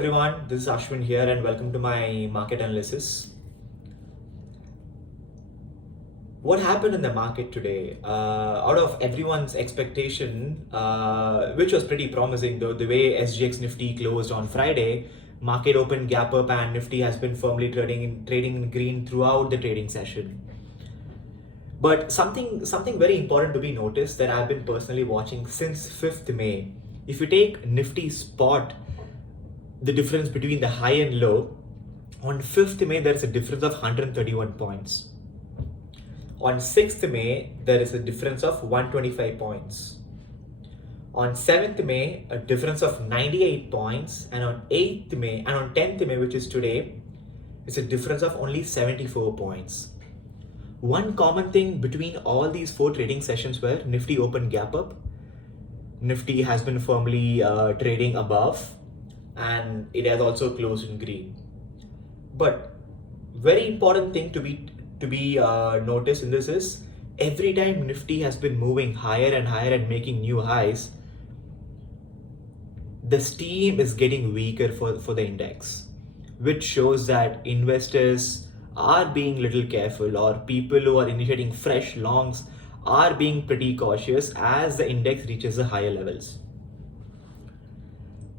everyone, this is Ashwin here and welcome to my market analysis. What happened in the market today? Out of everyone's expectation, which was pretty promising though, the way SGX Nifty closed on Friday, market opened gap up and Nifty has been firmly trading in green throughout the trading session. But something very important to be noticed that I've been personally watching since 5th May. If you take Nifty spot, the difference between the high and low, on 5th May there is a difference of 131 points. On 6th May there is a difference of 125 points. On 7th May a difference of 98 points, and on 8th May and on 10th May, which is today, it's a difference of only 74 points. One common thing between all these 4 trading sessions were Nifty opened gap up, Nifty has been firmly trading above, and it has also closed in green. But very important thing to be noticed in this is every time Nifty has been moving higher and higher and making new highs, the steam is getting weaker for the index, which shows that investors are being little careful, or people who are initiating fresh longs are being pretty cautious as the index reaches the higher levels.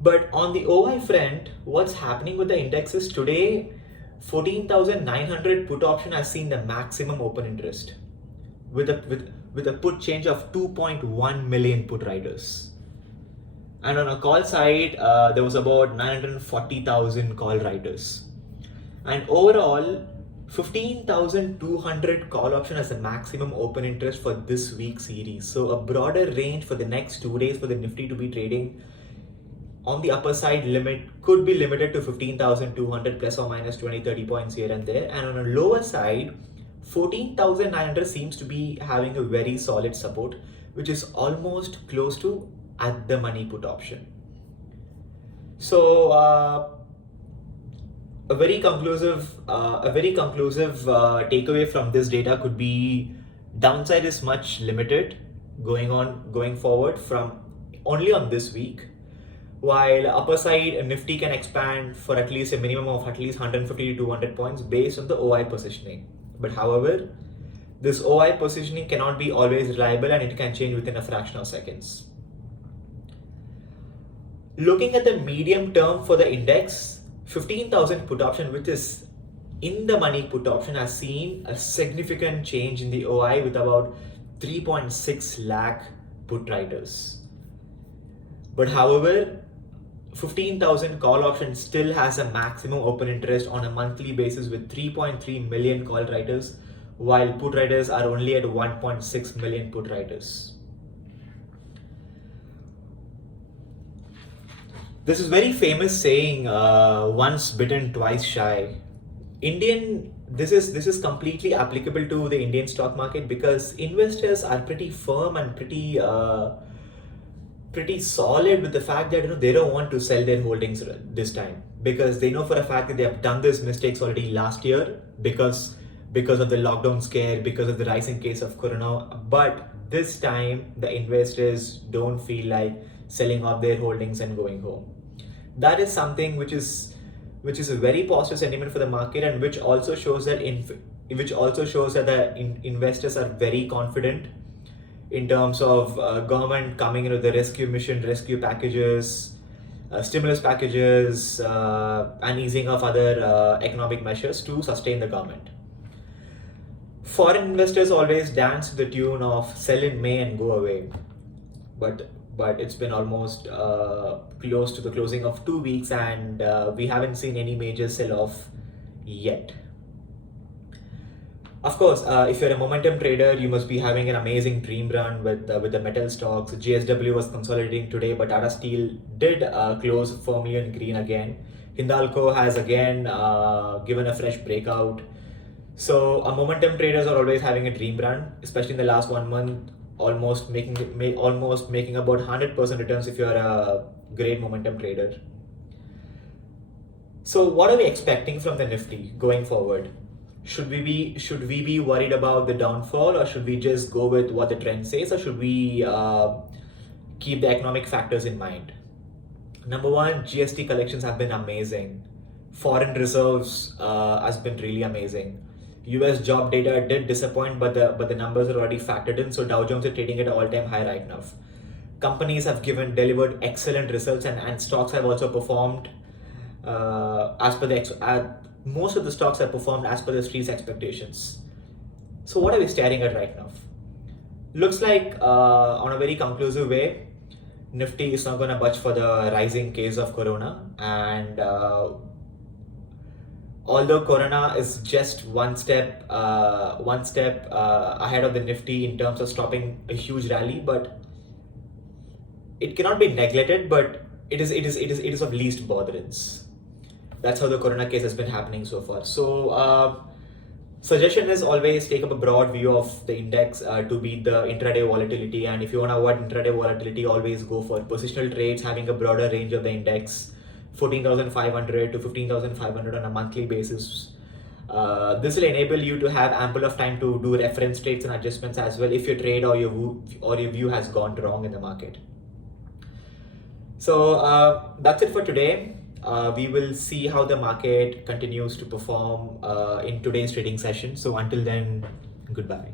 But on the OI front, what's happening with the index is today 14,900 put option has seen the maximum open interest with a put change of 2.1 million put riders. And on a call side, there was about 940,000 call riders. And overall, 15,200 call option as the maximum open interest for this week's series. So a broader range for the next 2 days for the Nifty to be trading. On the upper side, limit could be limited to 15,200 plus or minus 20-30 points here and there. And on a lower side, 14,900 seems to be having a very solid support, which is almost close to at the money put option. So a very conclusive takeaway from this data could be downside is much limited going forward from only on this week, while upper side Nifty can expand for at least a minimum of at least 150 to 200 points based on the OI positioning. But however, this OI positioning cannot be always reliable and it can change within a fraction of seconds. Looking at the medium term for the index, 15,000 put option, which is in the money put option, has seen a significant change in the OI with about 3.6 lakh put riders. But however, 15,000 call option still has a maximum open interest on a monthly basis with 3.3 million call riders, while put riders are only at 1.6 million put riders. This is very famous saying, once bitten, twice shy. This is completely applicable to the Indian stock market because investors are pretty firm and pretty solid with the fact that they don't want to sell their holdings this time, because they know for a fact that they have done these mistakes already last year because of the lockdown scare, because of the rising case of corona. But this time the investors don't feel like selling off their holdings and going home. That is something which is a very positive sentiment for the market, and which also shows that the investors are very confident in terms of government coming into the rescue mission, rescue packages, stimulus packages, and easing of other economic measures to sustain the government. Foreign investors always dance to the tune of sell in May and go away, but it's been almost close to the closing of 2 weeks, and we haven't seen any major sell-off yet. Of course, if you're a momentum trader, you must be having an amazing dream run with the metal stocks. JSW was consolidating today, but Tata Steel did close firmly in green again. Hindalco has again given a fresh breakout. So momentum traders are always having a dream run, especially in the last 1 month, almost making about 100% returns if you're a great momentum trader. So what are we expecting from the Nifty going forward? Should we be worried about the downfall, or should we just go with what the trend says, or should we keep the economic factors in mind? Number one, GST collections have been amazing. Foreign reserves has been really amazing. US job data did disappoint, but the numbers are already factored in. So Dow Jones is trading at an all-time high right now. Companies have delivered excellent results, and stocks have also performed as per most of the stocks have performed as per the street's expectations. So what are we staring at right now? Looks like on a very conclusive way, Nifty is not going to budge for the rising case of Corona, and although Corona is just one step ahead of the Nifty in terms of stopping a huge rally, but it cannot be neglected. But it is of least botherance. That's how the Corona case has been happening so far. So suggestion is always take up a broad view of the index to beat the intraday volatility. And if you want to avoid intraday volatility, always go for positional trades, having a broader range of the index, 14,500 to 15,500 on a monthly basis. This will enable you to have ample of time to do reference trades and adjustments as well if your trade or your view has gone wrong in the market. So that's it for today. We will see how the market continues to perform in today's trading session. So until then, goodbye.